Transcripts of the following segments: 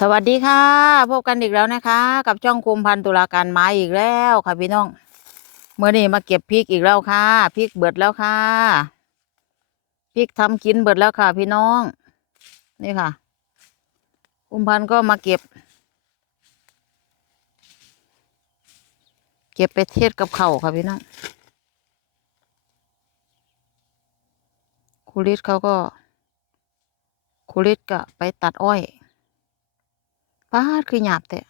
สวัสดีค่ะ พบกันอีกแล้วนะคะ กับช่องคุมพันธุ์ตุลาการไม้อีกแล้วค่ะพี่น้องเมื่อนี้มาเก็บพริกอีกแล้วค่ะพริกเบิดแล้วค่ะพริกทำกินเบิดแล้วค่ะ พี่น้อง นี่ค่ะ คุมพันธ์ก็มาเก็บ เก็บไปเทศกับเขาค่ะพี่น้องครูริดเขาก็ครูริดก็ไปตัดอ้อย ป้าดคือหยาบแต่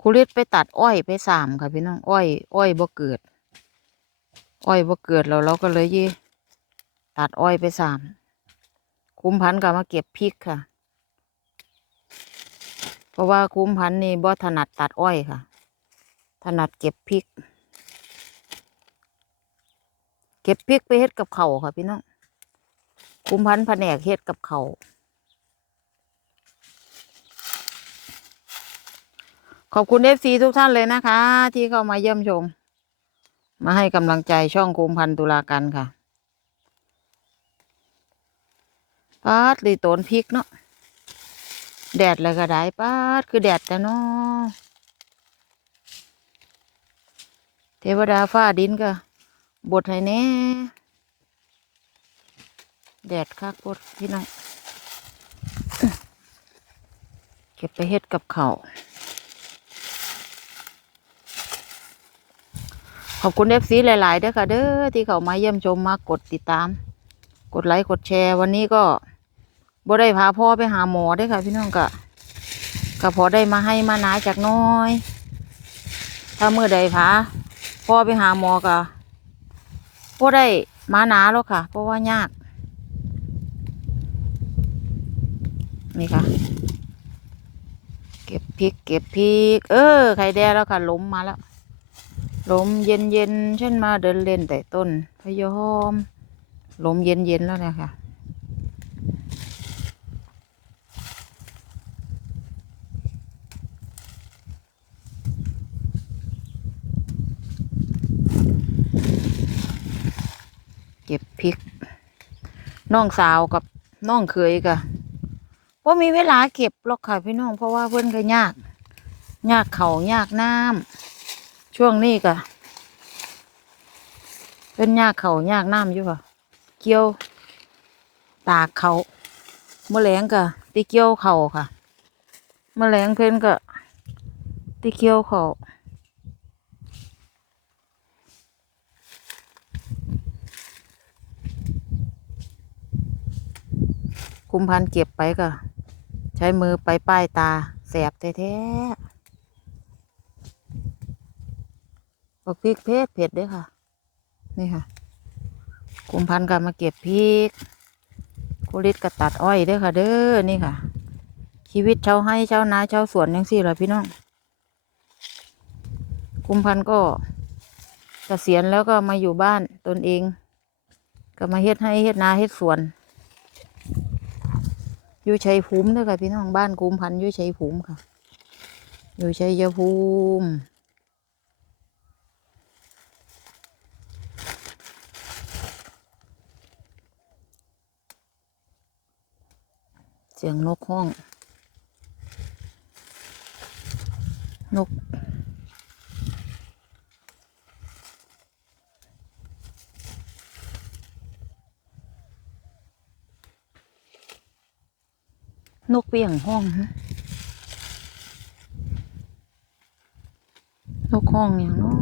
ครูฤทธิ์ไปตัดอ้อยไปสามค่ะพี่น้องอ้อย อ้อยบ่เกิด อ้อยบ่เกิดแล้วเราก็เลยยี่ตัดอ้อยไปสามคุ้มพันธ์ก็มาเก็บพริกค่ะ เพราะว่าคุ้มพันธ์นี่บ่ถนัดตัดอ้อยค่ะ ถนัดเก็บพริก เก็บพริกไปเฮ็ดกับเขาค่ะพี่น้องคุ้มพันธ์แผนกเฮ็ดกับเขาว ขอบคุณเอฟซีทุกท่านเลยนะคะ ที่เข้ามาเยี่ยมชม มาให้กำลังใจช่องคุมพันตุลากันค่ะปาดลีโตนพริกเนาะแดดเลยก็ได้ปาดคือแดดแต่เนาะเทวดาฟ้าดินก็บดให้แน่แดดคักบดพี่น้องเก็บไปเฮ็ดกับเขาว ขอบคุณเอฟซีหลายๆเด้อค่ะ เด้อที่เขามาเยี่ยมชมมากดติดตาม กดไลค์กดแชร์ วันนี้ก็บ่ได้พาพ่อไปหาหมอเด้อค่ะ พี่น้องก็ก็พอได้มาให้มานาจากน้อย ถ้าเมื่อใดพาพ่อไปหาหมอก็บ่ได้มานาแล้วค่ะ เพราะว่ายากนี่ค่ะ เก็บพริก เก็บพริก เออไข่แดงแล้วค่ะล้มมาแล้ว ลมเย็นเย็นๆฉันมาเดินเล่นแต่ต้นพยอมลมเย็นเย็นแล้วเนะคะเก็บพริกน้องสาวกับน้องเคยกะว่ามีเวลาเก็บหรอกค่ะพี่น้องเพราะว่าเพื่อนก็ยาก ยากเขายากน้ำ ช่วงนี้ก็เป็นยากเขายากน้ำอยู่ค่ะเกี่ยว ตากเขาเมื่อแรงก็ตีเกี่ยวเขาค่ะเมื่อแรงเพิ่นก็ตีเกี่ยวเขาคุมพันเก็บไปก็ใช้มือไปป้ายตาแสบแท้ๆ บักพริกเพชรเผ็ดเด้วยค่ะ นี่ค่ะกุมพันธุ์ก็มาเก็บพริกกุลิตก็ตัดอ้อยเด้วยค่ะ เด้อนี่ค่ะ ชีวิตชาวให้ชาวนาชาวสวนยังสี่เลยพี่น้องกุมพันธุ์ก็เกษียณแล้วก็มาอยู่บ้านตนเอง ก็มาเฮ็ดให้เฮ็ดนาเฮ็ดสวนอยู่ชัยภูมิเด้วยค่ะพี่น้องบ้านกุมพันธุ์อยู่ชัยภูมิค่ะ อยู่ชัยภูมิ เสียงนกห้อง นก นกเปียงห้องฮะนกห้องอย่างเน้อ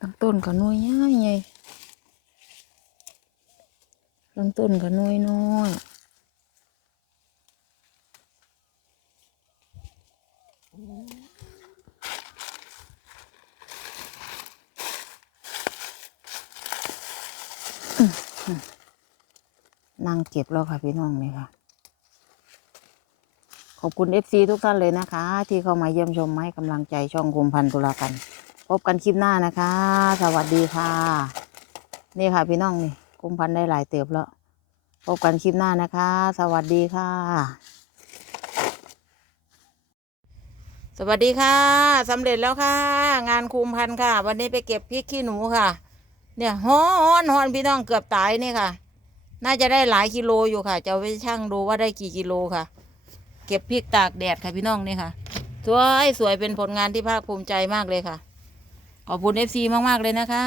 ลำต้นก็น้อยง่ายไง ลำต้นก็น้อยน้อยนั่งเก็บแล้วค่ะพี่น้องนี่ค่ะ ขอบคุณเอฟซีทุกท่านเลยนะคะ ที่เข้ามาเยี่ยมชมมาให้กำลังใจช่องคุมพันตุลากัน พบกันคลิปหน้านะคะ สวัสดีค่ะ นี่ค่ะพี่น้องนี่ คุมพันได้หลายเติบแล้ว พบกันคลิปหน้านะคะ สวัสดีค่ะ สวัสดีค่ะสำเร็จแล้วค่ะ งานคุมพันค่ะ วันนี้ไปเก็บพริกขี้หนูค่ะ เนี่ยฮ้อนฮ้อนพี่น้องเกือบตายนี่ค่ะ น่าจะได้หลายกิโลอยู่ค่ะ จะไปชั่งดูว่าได้กี่กิโลค่ะ เก็บพริกตากแดดค่ะพี่น้องนี่ค่ะสวยสวยเป็นผลงานที่ภาคภูมิใจมากเลยค่ะ ขอบคุณเอฟซีมาก ๆ เลยนะคะ